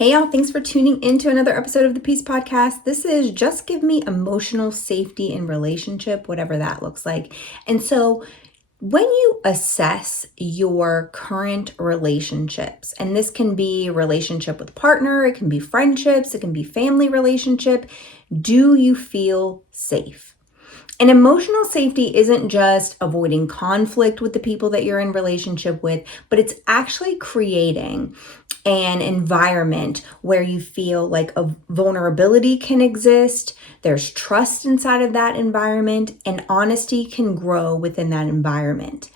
Hey y'all, thanks for tuning in to another episode of the Peace Podcast. This is Just Give Me Emotional Safety in Relationship, whatever that looks like. And so when you assess your current relationships, and this can be relationship with partner, it can be friendships, it can be family relationship, do you feel safe? And emotional safety isn't just avoiding conflict with the people that you're in relationship with, but it's actually creating an environment where you feel like a vulnerability can exist, there's trust inside of that environment, and honesty can grow within that environment.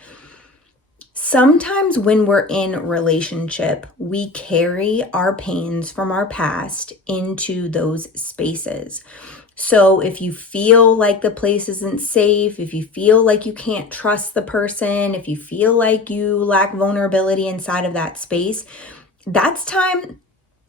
Sometimes when we're in relationship, we carry our pains from our past into those spaces. So if you feel like the place isn't safe, if you feel like you can't trust the person, if you feel like you lack vulnerability inside of that space, that's time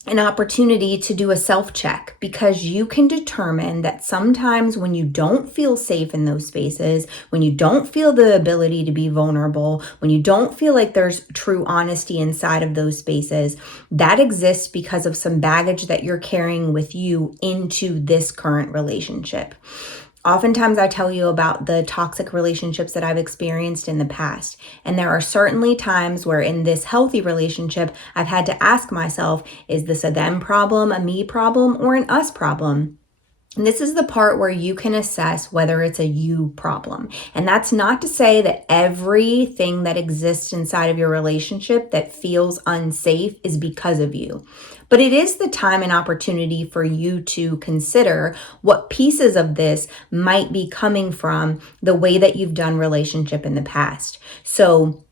an opportunity to do a self-check, because you can determine that sometimes when you don't feel safe in those spaces, when you don't feel the ability to be vulnerable, when you don't feel like there's true honesty inside of those spaces, that exists because of some baggage that you're carrying with you into this current relationship. Oftentimes I tell you about the toxic relationships that I've experienced in the past. And there are certainly times where in this healthy relationship, I've had to ask myself, is this a them problem, a me problem, or an us problem? And this is the part where you can assess whether it's a you problem. And that's not to say that everything that exists inside of your relationship that feels unsafe is because of you. But it is the time and opportunity for you to consider what pieces of this might be coming from the way that you've done relationship in the past. So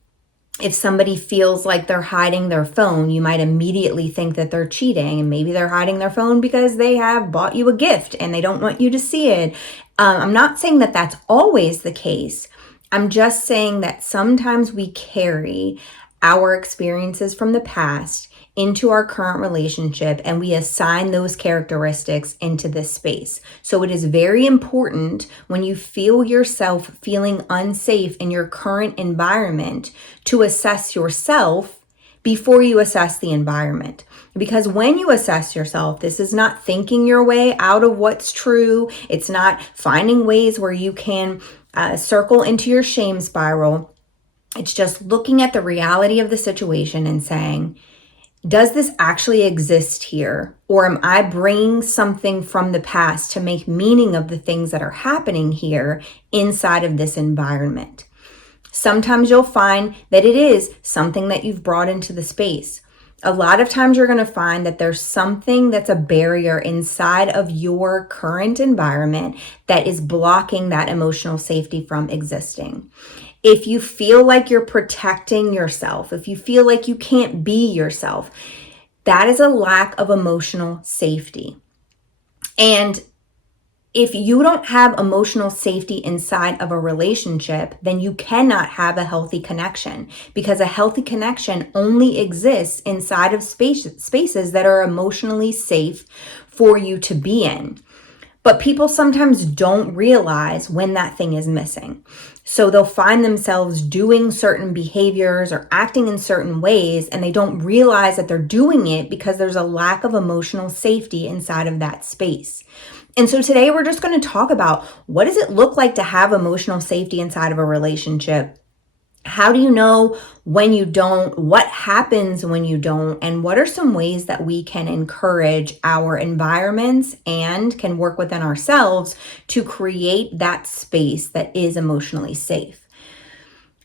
if somebody feels like they're hiding their phone, you might immediately think that they're cheating, and maybe they're hiding their phone because they have bought you a gift and they don't want you to see it. I'm not saying that that's always the case. I'm just saying that sometimes we carry our experiences from the past into our current relationship, and we assign those characteristics into this space. So it is very important when you feel yourself feeling unsafe in your current environment to assess yourself before you assess the environment. Because when you assess yourself, this is not thinking your way out of what's true. It's not finding ways where you can circle into your shame spiral. It's just looking at the reality of the situation and saying, does this actually exist here? Or am I bringing something from the past to make meaning of the things that are happening here inside of this environment? Sometimes you'll find that it is something that you've brought into the space. A lot of times you're going to find that there's something that's a barrier inside of your current environment that is blocking that emotional safety from existing. If you feel like you're protecting yourself, if you feel like you can't be yourself, that is a lack of emotional safety. And if you don't have emotional safety inside of a relationship, then you cannot have a healthy connection, because a healthy connection only exists inside of spaces that are emotionally safe for you to be in. But people sometimes don't realize when that thing is missing. So they'll find themselves doing certain behaviors or acting in certain ways, and they don't realize that they're doing it because there's a lack of emotional safety inside of that space. And so today we're just going to talk about, what does it look like to have emotional safety inside of a relationship? How do you know when you don't? What happens when you don't? And what are some ways that we can encourage our environments and can work within ourselves to create that space that is emotionally safe?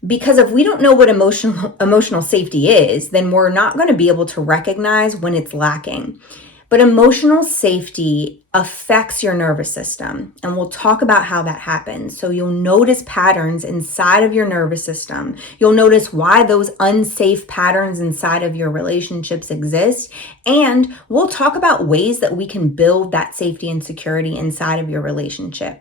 Because if we don't know what emotional safety is, then we're not going to be able to recognize when it's lacking. But emotional safety affects your nervous system, and we'll talk about how that happens. So you'll notice patterns inside of your nervous system. You'll notice why those unsafe patterns inside of your relationships exist, and we'll talk about ways that we can build that safety and security inside of your relationship.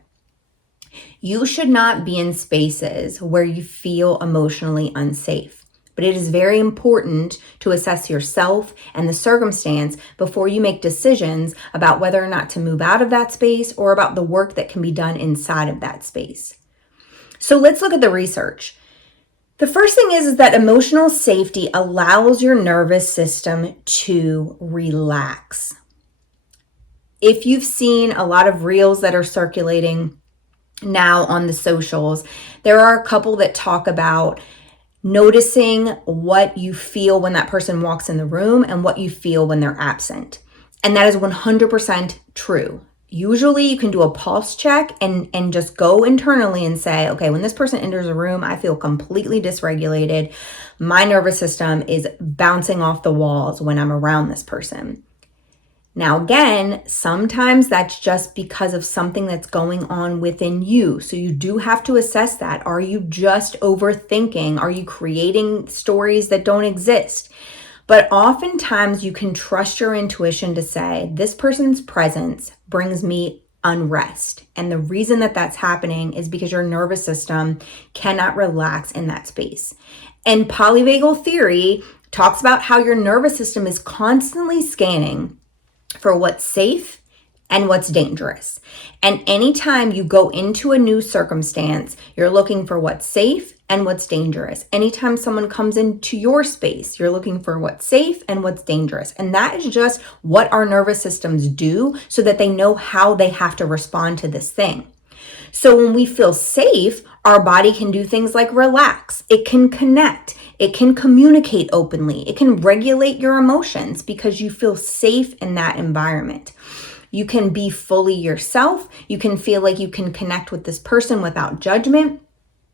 You should not be in spaces where you feel emotionally unsafe. But it is very important to assess yourself and the circumstance before you make decisions about whether or not to move out of that space or about the work that can be done inside of that space. So let's look at the research. The first thing is that emotional safety allows your nervous system to relax. If you've seen a lot of reels that are circulating now on the socials, there are a couple that talk about noticing what you feel when that person walks in the room and what you feel when they're absent. And that is 100% true. Usually you can do a pulse check and just go internally and say, okay, when this person enters a room, I feel completely dysregulated. My nervous system is bouncing off the walls when I'm around this person. Now, again, sometimes that's just because of something that's going on within you. So you do have to assess that. Are you just overthinking? Are you creating stories that don't exist? But oftentimes you can trust your intuition to say, this person's presence brings me unrest. And the reason that that's happening is because your nervous system cannot relax in that space. And Polyvagal Theory talks about how your nervous system is constantly scanning for what's safe and what's dangerous. And anytime you go into a new circumstance, you're looking for what's safe and what's dangerous. Anytime someone comes into your space, you're looking for what's safe and what's dangerous. And that is just what our nervous systems do so that they know how they have to respond to this thing. So when we feel safe, our body can do things like relax. It can connect. It can communicate openly. It can regulate your emotions because you feel safe in that environment. You can be fully yourself. You can feel like you can connect with this person without judgment.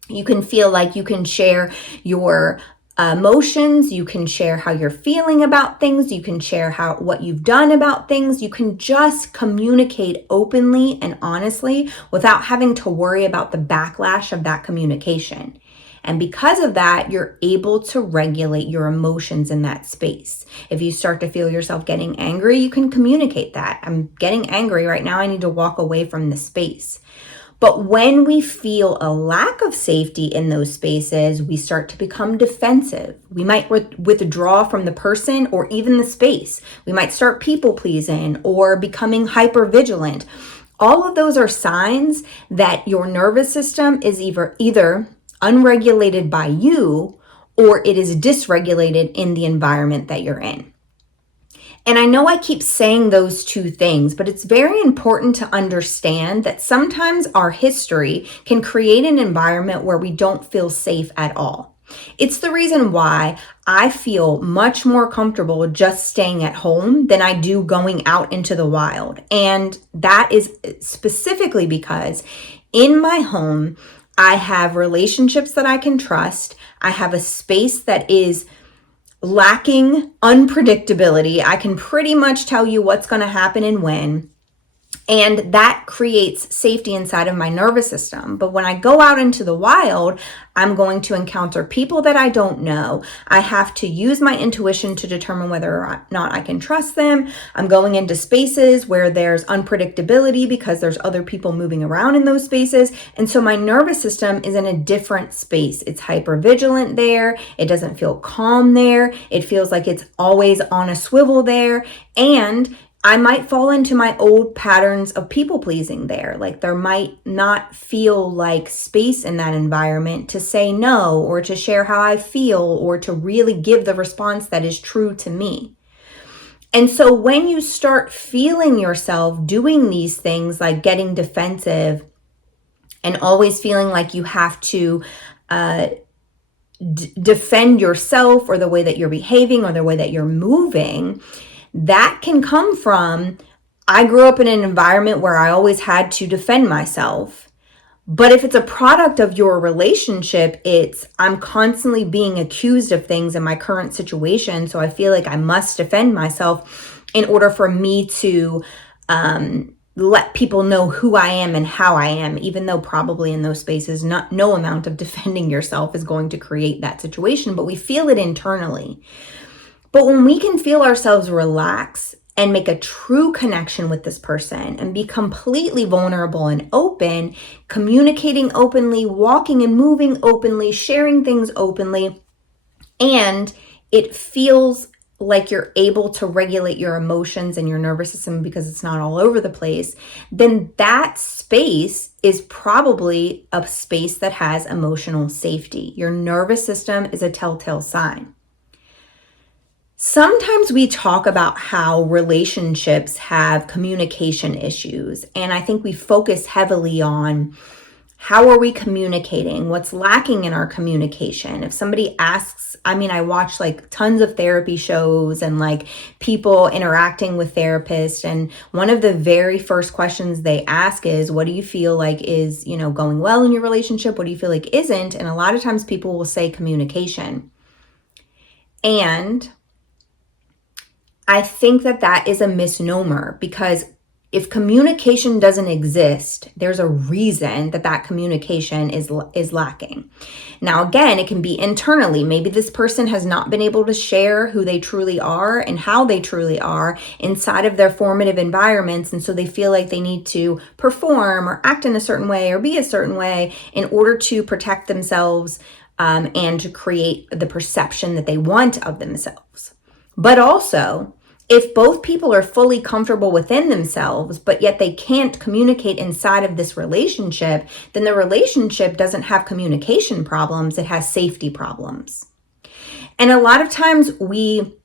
You can feel like you can share your emotions. You can share how you're feeling about things. You can share what you've done about things. You can just communicate openly and honestly without having to worry about the backlash of that communication. And because of that, you're able to regulate your emotions in that space. If you start to feel yourself getting angry, you can communicate that. I'm getting angry right now. I need to walk away from this space. But when we feel a lack of safety in those spaces, we start to become defensive. We might withdraw from the person or even the space. We might start people pleasing or becoming hypervigilant. All of those are signs that your nervous system is either unregulated by you or it is dysregulated in the environment that you're in. And I know I keep saying those two things, but it's very important to understand that sometimes our history can create an environment where we don't feel safe at all. It's the reason why I feel much more comfortable just staying at home than I do going out into the wild. And that is specifically because in my home, I have relationships that I can trust. I have a space that is lacking unpredictability. I can pretty much tell you what's going to happen and when. And that creates safety inside of my nervous system. But when I go out into the wild, I'm going to encounter people that I don't know. I have to use my intuition to determine whether or not I can trust them. I'm going into spaces where there's unpredictability because there's other people moving around in those spaces. And so my nervous system is in a different space. It's hypervigilant there. It doesn't feel calm there. It feels like it's always on a swivel there. And I might fall into my old patterns of people pleasing there. Like there might not feel like space in that environment to say no or to share how I feel or to really give the response that is true to me. And so when you start feeling yourself doing these things like getting defensive and always feeling like you have to defend yourself or the way that you're behaving or the way that you're moving, that can come from, I grew up in an environment where I always had to defend myself. But if it's a product of your relationship, it's I'm constantly being accused of things in my current situation. So I feel like I must defend myself in order for me to let people know who I am and how I am, even though probably in those spaces, no amount of defending yourself is going to create that situation, but we feel it internally. But when we can feel ourselves relax and make a true connection with this person and be completely vulnerable and open, communicating openly, walking and moving openly, sharing things openly, and it feels like you're able to regulate your emotions and your nervous system because it's not all over the place, then that space is probably a space that has emotional safety. Your nervous system is a telltale sign. Sometimes we talk about how relationships have communication issues, and I think we focus heavily on how are we communicating? What's lacking in our communication? If somebody asks, I watch like tons of therapy shows and like people interacting with therapists. And one of the very first questions they ask is, what do you feel like is, going well in your relationship? What do you feel like isn't? And a lot of times people will say communication. And I think that is a misnomer, because if communication doesn't exist, there's a reason that communication is lacking. Now, again, it can be internally. Maybe this person has not been able to share who they truly are and how they truly are inside of their formative environments. And so they feel like they need to perform or act in a certain way or be a certain way in order to protect themselves and to create the perception that they want of themselves. But also, if both people are fully comfortable within themselves, but yet they can't communicate inside of this relationship, then the relationship doesn't have communication problems, it has safety problems. And a lot of times we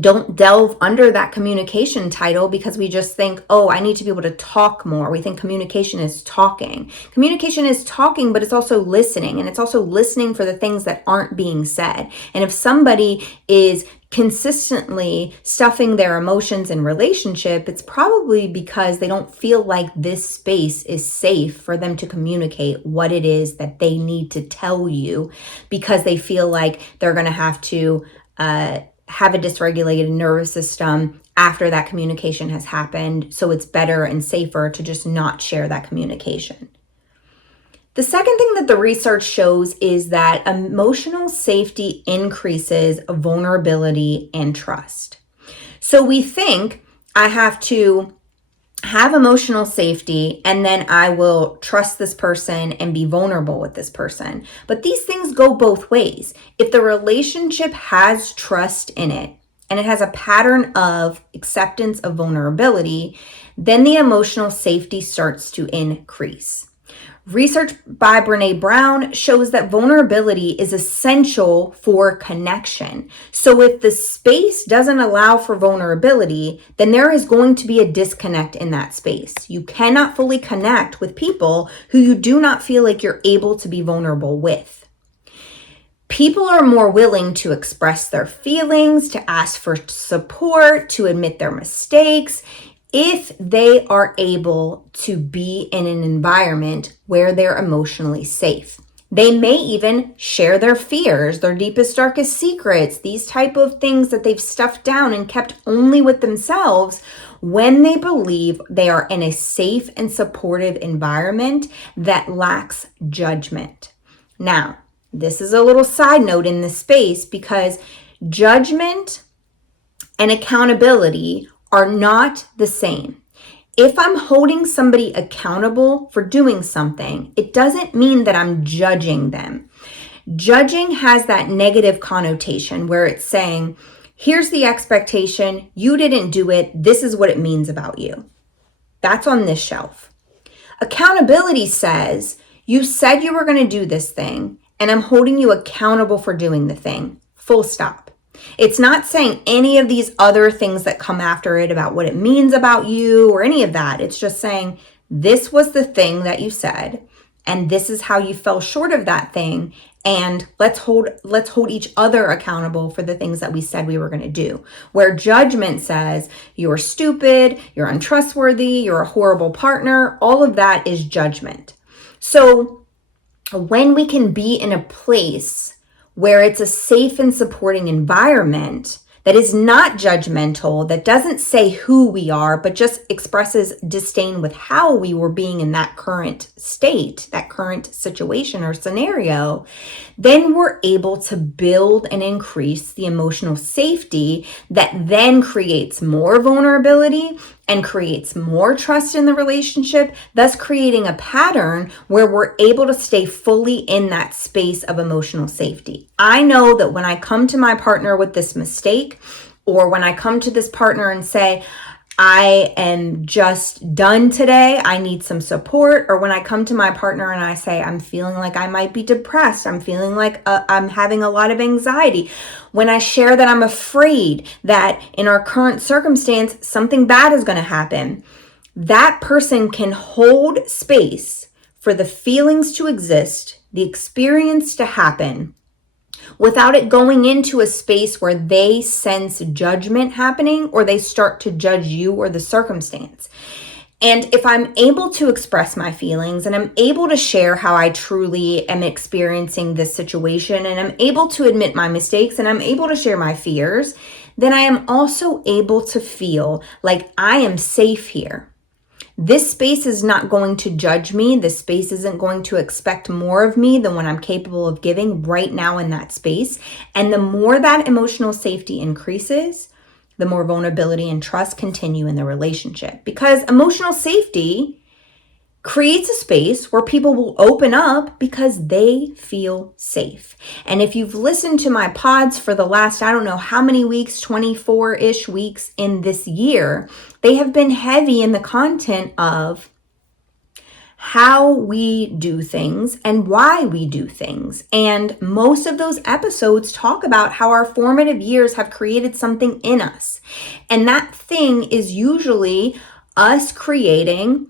don't delve under that communication title because we just think, oh, I need to be able to talk more. We think communication is talking. Communication is talking, but it's also listening. And it's also listening for the things that aren't being said. And if somebody is consistently stuffing their emotions in relationship, it's probably because they don't feel like this space is safe for them to communicate what it is that they need to tell you, because they feel like they're going to have to have a dysregulated nervous system after that communication has happened. So it's better and safer to just not share that communication. The second thing that the research shows is that emotional safety increases vulnerability and trust. So we think I have to have emotional safety and then I will trust this person and be vulnerable with this person. But these things go both ways. If the relationship has trust in it and it has a pattern of acceptance of vulnerability, then the emotional safety starts to increase. Research by Brené Brown shows that vulnerability is essential for connection. So if the space doesn't allow for vulnerability, then there is going to be a disconnect in that space. You cannot fully connect with people who you do not feel like you're able to be vulnerable with. People are more willing to express their feelings, to ask for support, to admit their mistakes, if they are able to be in an environment where they're emotionally safe. They may even share their fears, their deepest, darkest secrets, these type of things that they've stuffed down and kept only with themselves, when they believe they are in a safe and supportive environment that lacks judgment. Now, this is a little side note in this space, because judgment and accountability are not the same. If I'm holding somebody accountable for doing something, it doesn't mean that I'm judging them. Judging has that negative connotation where it's saying, here's the expectation, you didn't do it, this is what it means about you. That's on this shelf. Accountability says, you said you were going to do this thing, and I'm holding you accountable for doing the thing. Full stop. It's not saying any of these other things that come after it about what it means about you or any of that. It's just saying, this was the thing that you said, and this is how you fell short of that thing. And let's hold each other accountable for the things that we said we were going to do. Where judgment says, you're stupid, you're untrustworthy, you're a horrible partner, all of that is judgment. So when we can be in a place where it's a safe and supporting environment that is not judgmental, that doesn't say who we are, but just expresses disdain with how we were being in that current state, that current situation or scenario, then we're able to build and increase the emotional safety that then creates more vulnerability and creates more trust in the relationship, thus creating a pattern where we're able to stay fully in that space of emotional safety. I know that when I come to my partner with this mistake, or when I come to this partner and say, I am just done today, I need some support, or when I come to my partner and I say, I'm feeling like I might be depressed, I'm feeling like I'm having a lot of anxiety, when I share that I'm afraid that in our current circumstance, something bad is going to happen, that person can hold space for the feelings to exist, the experience to happen, without it going into a space where they sense judgment happening or they start to judge you or the circumstance. And if I'm able to express my feelings and I'm able to share how I truly am experiencing this situation, and I'm able to admit my mistakes, and I'm able to share my fears, then I am also able to feel like I am safe here. This space is not going to judge me. This space isn't going to expect more of me than what I'm capable of giving right now in that space. And the more that emotional safety increases, the more vulnerability and trust continue in the relationship. Because emotional safety creates a space where people will open up because they feel safe. And if you've listened to my pods for the last, I don't know how many weeks, 24-ish weeks in this year, they have been heavy in the content of how we do things and why we do things. And most of those episodes talk about how our formative years have created something in us. And that thing is usually us creating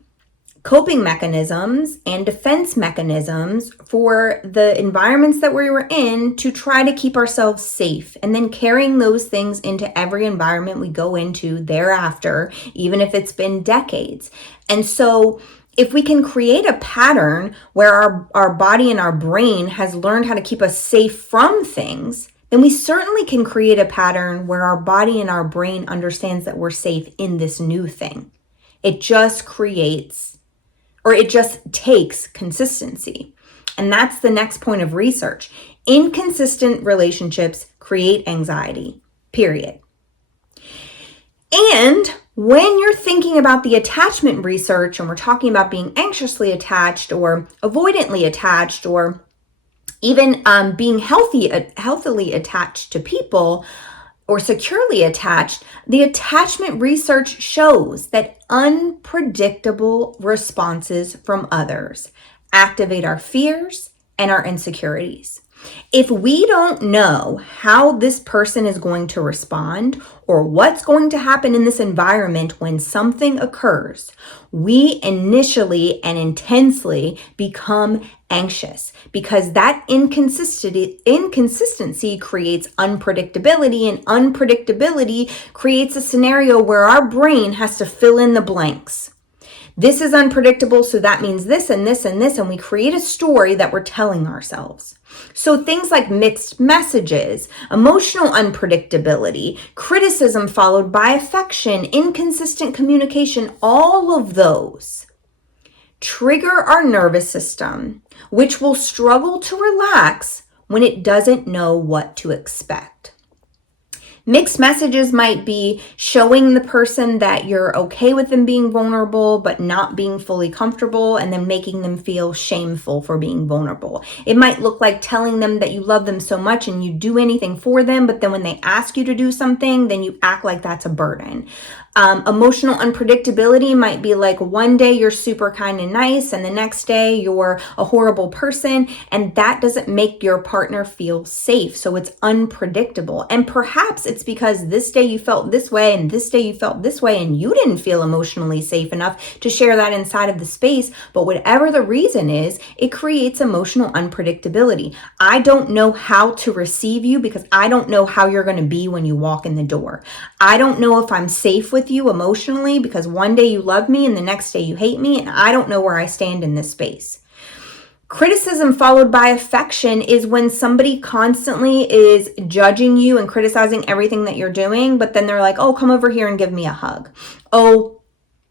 coping mechanisms and defense mechanisms for the environments that we were in to try to keep ourselves safe, and then carrying those things into every environment we go into thereafter, even if it's been decades. And so if we can create a pattern where our body and our brain has learned how to keep us safe from things, then we certainly can create a pattern where our body and our brain understands that we're safe in this new thing. It just takes consistency. And that's the next point of research. Inconsistent relationships create anxiety, period. And when you're thinking about the attachment research and we're talking about being anxiously attached or avoidantly attached, or even being healthily attached to people, or securely attached, the attachment research shows that unpredictable responses from others activate our fears and our insecurities. If we don't know how this person is going to respond or what's going to happen in this environment when something occurs, we initially and intensely become anxious, because that inconsistency creates unpredictability, and unpredictability creates a scenario where our brain has to fill in the blanks. This is unpredictable, so that means this and this and this, and we create a story that we're telling ourselves. So things like mixed messages, emotional unpredictability, criticism followed by affection, inconsistent communication, all of those trigger our nervous system, which will struggle to relax when it doesn't know what to expect. Mixed messages might be showing the person that you're okay with them being vulnerable, but not being fully comfortable, and then making them feel shameful for being vulnerable. It might look like telling them that you love them so much and you do anything for them, but then when they ask you to do something, then you act like that's a burden. Emotional unpredictability might be like one day you're super kind and nice, and the next day you're a horrible person, and that doesn't make your partner feel safe. So it's unpredictable. And perhaps it's because this day you felt this way and this day you felt this way, and you didn't feel emotionally safe enough to share that inside of the space. But whatever the reason is, it creates emotional unpredictability. I don't know how to receive you because I don't know how you're going to be when you walk in the door. I don't know if I'm safe with you emotionally because one day you love me and the next day you hate me, and I don't know where I stand in this space. Criticism followed by affection is when somebody constantly is judging you and criticizing everything that you're doing, but then they're like, oh, come over here and give me a hug. Oh,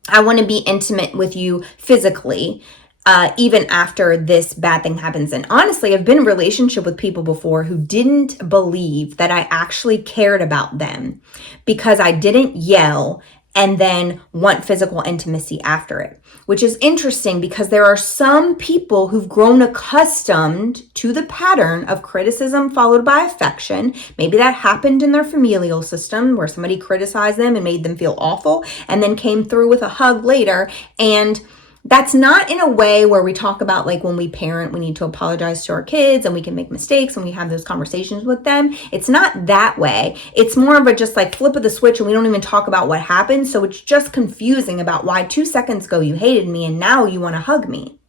I want to be intimate with you physically. Even after this bad thing happens. And honestly, I've been in a relationship with people before who didn't believe that I actually cared about them because I didn't yell and then want physical intimacy after it, which is interesting because there are some people who've grown accustomed to the pattern of criticism followed by affection. Maybe that happened in their familial system where somebody criticized them and made them feel awful and then came through with a hug later. And that's not in a way where we talk about like when we parent, we need to apologize to our kids and we can make mistakes and we have those conversations with them. It's not that way. It's more of a just like flip of the switch and we don't even talk about what happened. So it's just confusing about why 2 seconds ago you hated me and now you want to hug me.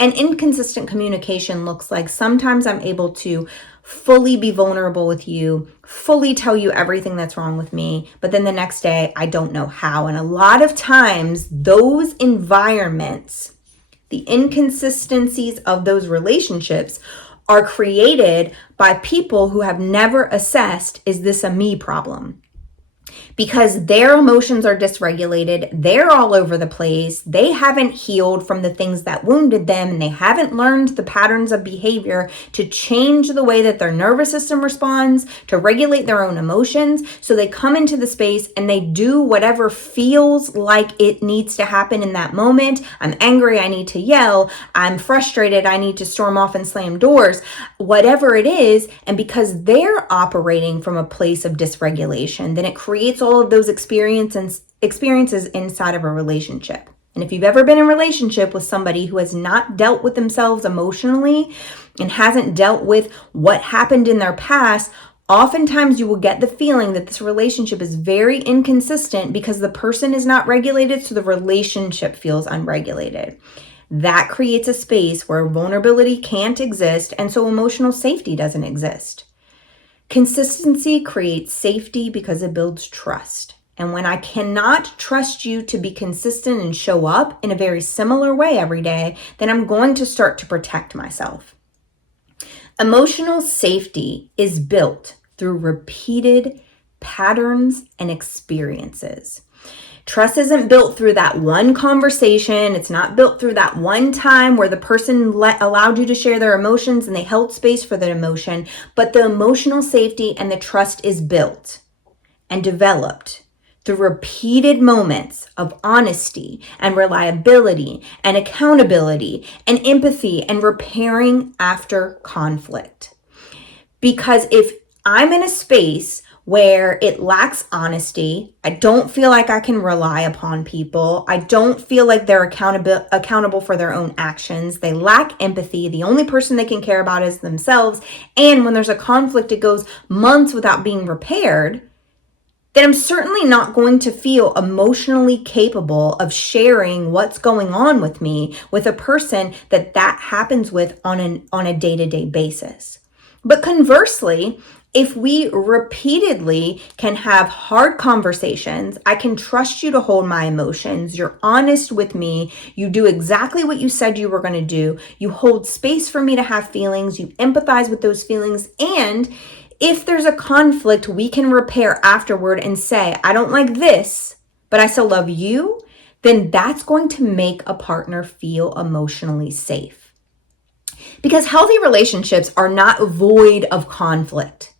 And inconsistent communication looks like sometimes I'm able to fully be vulnerable with you, fully tell you everything that's wrong with me, but then the next day I don't know how. And a lot of times those environments, the inconsistencies of those relationships are created by people who have never assessed, is this a me problem? Because their emotions are dysregulated, they're all over the place, they haven't healed from the things that wounded them, and they haven't learned the patterns of behavior to change the way that their nervous system responds, to regulate their own emotions. So they come into the space and they do whatever feels like it needs to happen in that moment. I'm angry, I need to yell. I'm frustrated, I need to storm off and slam doors. Whatever it is, and because they're operating from a place of dysregulation, then it creates all of those experiences inside of a relationship. And if you've ever been in a relationship with somebody who has not dealt with themselves emotionally and hasn't dealt with what happened in their past, oftentimes you will get the feeling that this relationship is very inconsistent because the person is not regulated, so the relationship feels unregulated. That creates a space where vulnerability can't exist, and so emotional safety doesn't exist. Consistency creates safety because it builds trust. And when I cannot trust you to be consistent and show up in a very similar way every day, then I'm going to start to protect myself. Emotional safety is built through repeated patterns and experiences. Trust isn't built through that one conversation. It's not built through that one time where the person allowed you to share their emotions and they held space for that emotion. But the emotional safety and the trust is built and developed through repeated moments of honesty and reliability and accountability and empathy and repairing after conflict. Because if I'm in a space where it lacks honesty, I don't feel like I can rely upon people, I don't feel like they're accountable for their own actions, they lack empathy, the only person they can care about is themselves, and when there's a conflict, it goes months without being repaired, then I'm certainly not going to feel emotionally capable of sharing what's going on with me with a person that happens with on a day-to-day basis. But conversely, if we repeatedly can have hard conversations, I can trust you to hold my emotions, you're honest with me, you do exactly what you said you were going to do, you hold space for me to have feelings, you empathize with those feelings, and if there's a conflict, we can repair afterward and say, I don't like this, but I still love you, then that's going to make a partner feel emotionally safe. Because healthy relationships are not void of conflict.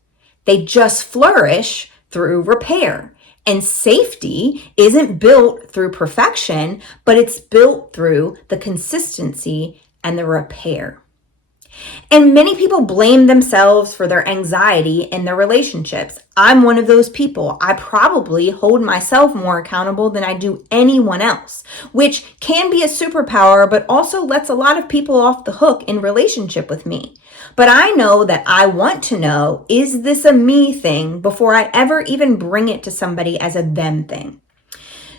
They just flourish through repair. And safety isn't built through perfection, but it's built through the consistency and the repair. And many people blame themselves for their anxiety in their relationships. I'm one of those people. I probably hold myself more accountable than I do anyone else, which can be a superpower, but also lets a lot of people off the hook in relationship with me. But I know that I want to know, is this a me thing before I ever even bring it to somebody as a them thing?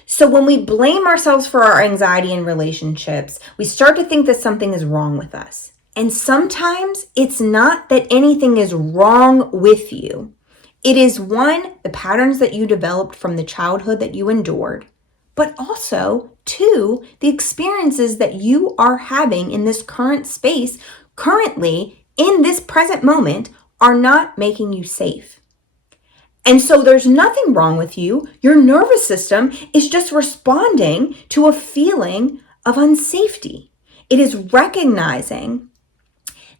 So when we blame ourselves for our anxiety in relationships, we start to think that something is wrong with us. And sometimes it's not that anything is wrong with you. It is one, the patterns that you developed from the childhood that you endured, but also two, the experiences that you are having in this current space, currently in this present moment, are not making you safe. And so there's nothing wrong with you. Your nervous system is just responding to a feeling of unsafety. It is recognizing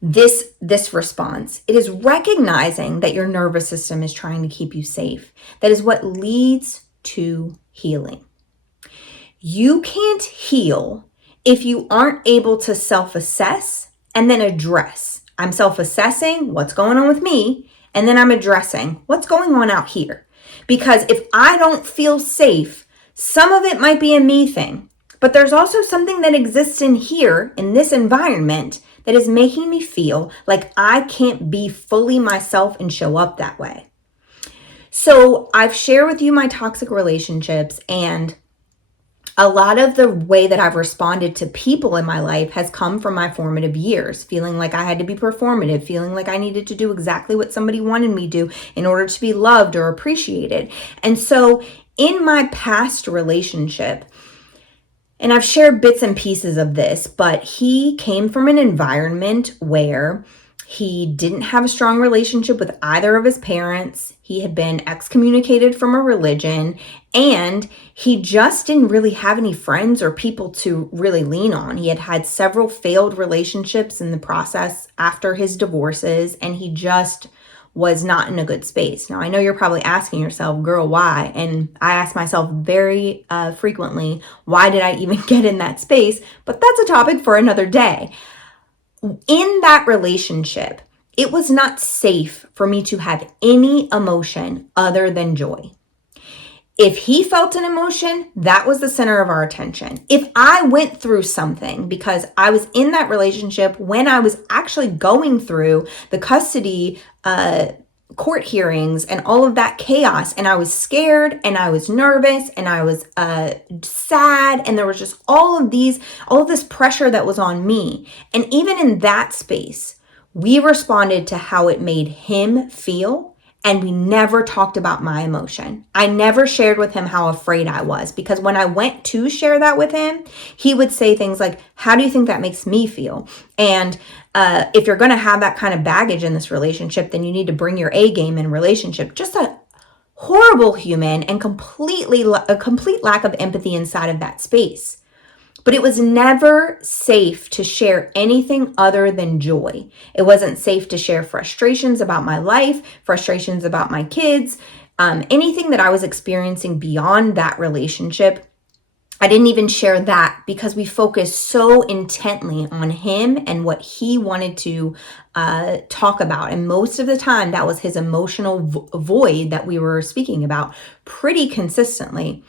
this response. It is recognizing that your nervous system is trying to keep you safe. That is what leads to healing. You can't heal if you aren't able to self-assess and then address. I'm self-assessing what's going on with me, and then I'm addressing what's going on out here. Because if I don't feel safe, some of it might be a me thing, but there's also something that exists in here, in this environment, that is making me feel like I can't be fully myself and show up that way. So I've shared with you my toxic relationships, and a lot of the way that I've responded to people in my life has come from my formative years, feeling like I had to be performative, feeling like I needed to do exactly what somebody wanted me to do in order to be loved or appreciated. And so in my past relationship, and I've shared bits and pieces of this, but he came from an environment where he didn't have a strong relationship with either of his parents. He had been excommunicated from a religion, and he just didn't really have any friends or people to really lean on. He had had several failed relationships in the process after his divorces, and he just was not in a good space. Now, I know you're probably asking yourself, girl, why? And I ask myself very frequently, why did I even get in that space? But that's a topic for another day. In that relationship, it was not safe for me to have any emotion other than joy. If he felt an emotion, that was the center of our attention. If I went through something, because I was in that relationship when I was actually going through the custody court hearings and all of that chaos, and I was scared and I was nervous and I was sad, and there was just all of this pressure that was on me. And even in that space, we responded to how it made him feel, and we never talked about my emotion. I never shared with him how afraid I was, because when I went to share that with him, he would say things like, how do you think that makes me feel? And if you're going to have that kind of baggage in this relationship, then you need to bring your A game in relationship. Just a horrible human, and a complete lack of empathy inside of that space. But it was never safe to share anything other than joy. It wasn't safe to share frustrations about my life, frustrations about my kids, anything that I was experiencing beyond that relationship. I didn't even share that, because we focused so intently on him and what he wanted to talk about. And most of the time, that was his emotional void that we were speaking about pretty consistently.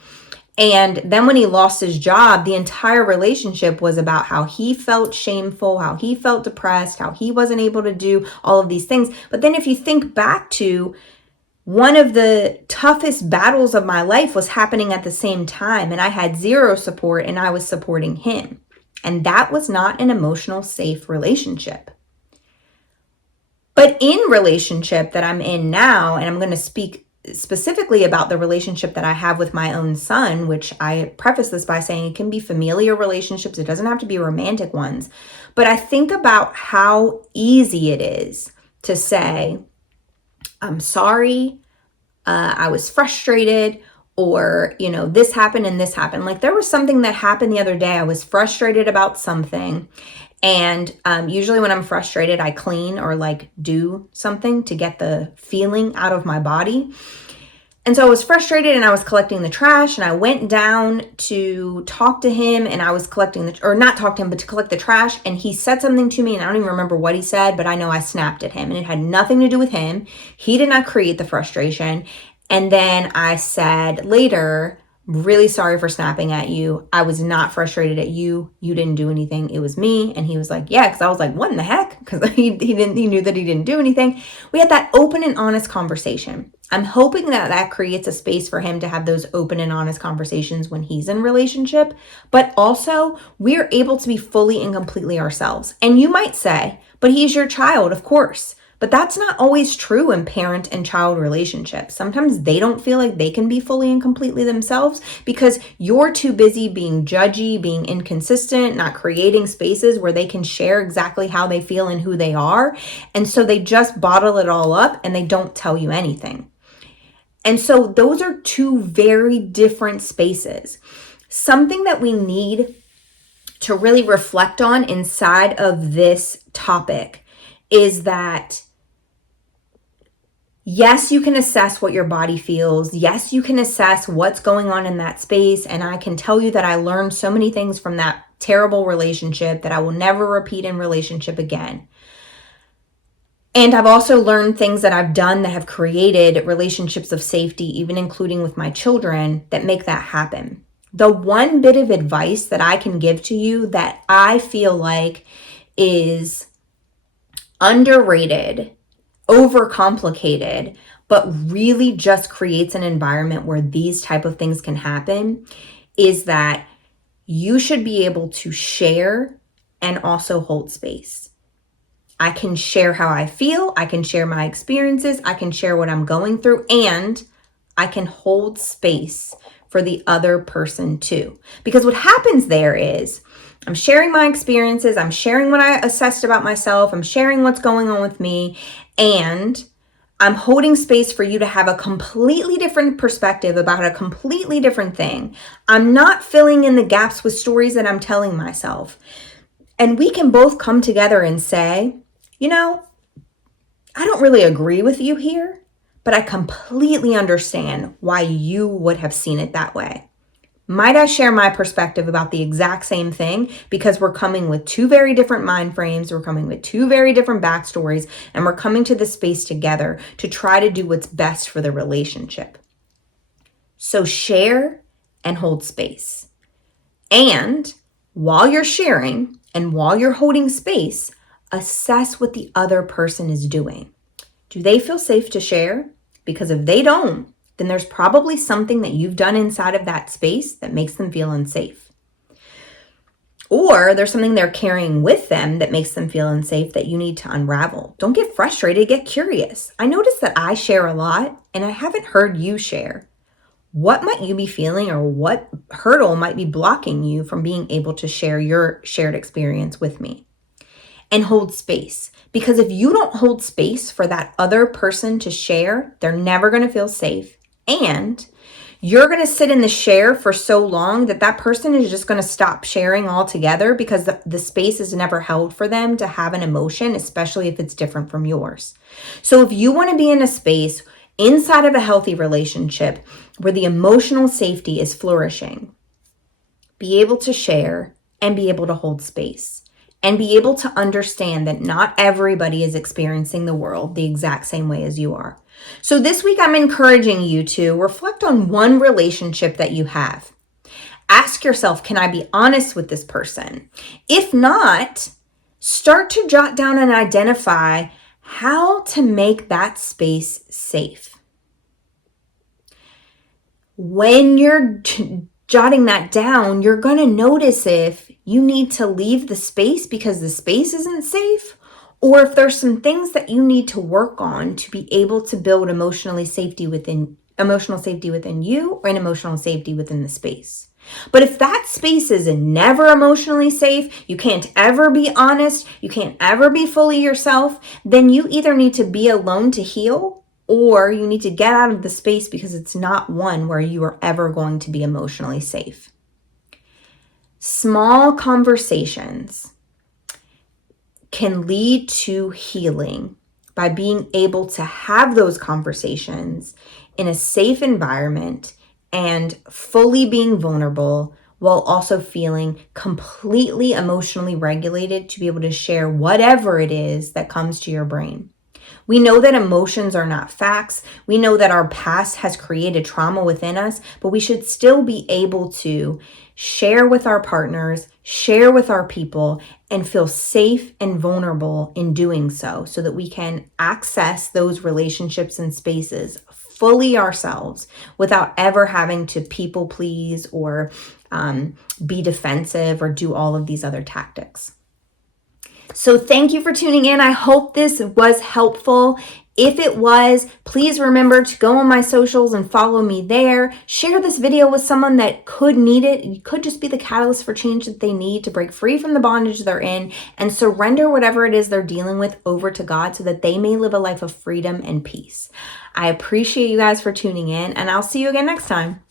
And then when he lost his job, the entire relationship was about how he felt shameful, how he felt depressed, how he wasn't able to do all of these things. But then if you think back to one of the toughest battles of my life was happening at the same time, and I had zero support and I was supporting him. And that was not an emotional safe relationship. But in relationship that I'm in now, and I'm going to speak specifically about the relationship that I have with my own son, which I preface this by saying it can be familiar relationships. It doesn't have to be romantic ones. But I think about how easy it is to say, I'm sorry, I was frustrated, or, this happened and this happened. Like, there was something that happened the other day. I was frustrated about something. And usually when I'm frustrated, I clean or do something to get the feeling out of my body. And so I was frustrated and I was collecting the trash, and I went down to talk to him, and I was not talk to him, but to collect the trash. And he said something to me, and I don't even remember what he said, but I know I snapped at him, and it had nothing to do with him. He did not create the frustration. And then I said later, really sorry for snapping at you. I was not frustrated at you. You didn't do anything. It was me. And he was like, yeah, because I was like, what in the heck? Because he knew that he didn't do anything. We had that open and honest conversation. I'm hoping that creates a space for him to have those open and honest conversations when he's in relationship. But also, we're able to be fully and completely ourselves. And you might say, but he's your child, of course. But that's not always true in parent and child relationships. Sometimes they don't feel like they can be fully and completely themselves because you're too busy being judgy, being inconsistent, not creating spaces where they can share exactly how they feel and who they are. And so they just bottle it all up and they don't tell you anything. And so those are two very different spaces. Something that we need to really reflect on inside of this topic is that Yes, you can assess what your body feels. Yes, you can assess what's going on in that space. And I can tell you that I learned so many things from that terrible relationship that I will never repeat in relationship again. And I've also learned things that I've done that have created relationships of safety, even including with my children, that make that happen. The one bit of advice that I can give to you that I feel like is underrated, overcomplicated, but really just creates an environment where these type of things can happen is that you should be able to share and also hold space. I can share how I feel, I can share my experiences, I can share what I'm going through, and I can hold space for the other person too. Because what happens there is I'm sharing my experiences, I'm sharing what I assessed about myself, I'm sharing what's going on with me, and I'm holding space for you to have a completely different perspective about a completely different thing. I'm not filling in the gaps with stories that I'm telling myself. And we can both come together and say, you know, I don't really agree with you here, but I completely understand why you would have seen it that way. Might I share my perspective about the exact same thing? Because we're coming with two very different mind frames, we're coming with two very different backstories, and we're coming to this space together to try to do what's best for the relationship. So share and hold space. And while you're sharing and while you're holding space, assess what the other person is doing. Do they feel safe to share? Because if they don't, then there's probably something that you've done inside of that space that makes them feel unsafe. Or there's something they're carrying with them that makes them feel unsafe that you need to unravel. Don't get frustrated, get curious. I notice that I share a lot and I haven't heard you share. What might you be feeling, or what hurdle might be blocking you from being able to share your shared experience with me? And hold space. Because if you don't hold space for that other person to share, they're never going to feel safe. And you're going to sit in the share for so long that that person is just going to stop sharing altogether because the space is never held for them to have an emotion, especially if it's different from yours. So if you want to be in a space inside of a healthy relationship where the emotional safety is flourishing, be able to share and be able to hold space and be able to understand that not everybody is experiencing the world the exact same way as you are. So this week, I'm encouraging you to reflect on one relationship that you have. Ask yourself, can I be honest with this person? If not, start to jot down and identify how to make that space safe. When you're jotting that down, you're going to notice if you need to leave the space because the space isn't safe, or if there's some things that you need to work on to be able to build emotional safety within you and emotional safety within the space. But if that space is never emotionally safe, you can't ever be honest, you can't ever be fully yourself, then you either need to be alone to heal, or you need to get out of the space because it's not one where you are ever going to be emotionally safe. Small conversations can lead to healing by being able to have those conversations in a safe environment and fully being vulnerable while also feeling completely emotionally regulated to be able to share whatever it is that comes to your brain. We know that emotions are not facts. We know that our past has created trauma within us, but we should still be able to share with our partners, share with our people, and feel safe and vulnerable in doing so that we can access those relationships and spaces fully ourselves without ever having to people please or be defensive or do all of these other tactics. So thank you for tuning in. I hope this was helpful. If it was, please remember to go on my socials and follow me there. Share this video with someone that could need it. You could just be the catalyst for change that they need to break free from the bondage they're in and surrender whatever it is they're dealing with over to God so that they may live a life of freedom and peace. I appreciate you guys for tuning in, and I'll see you again next time.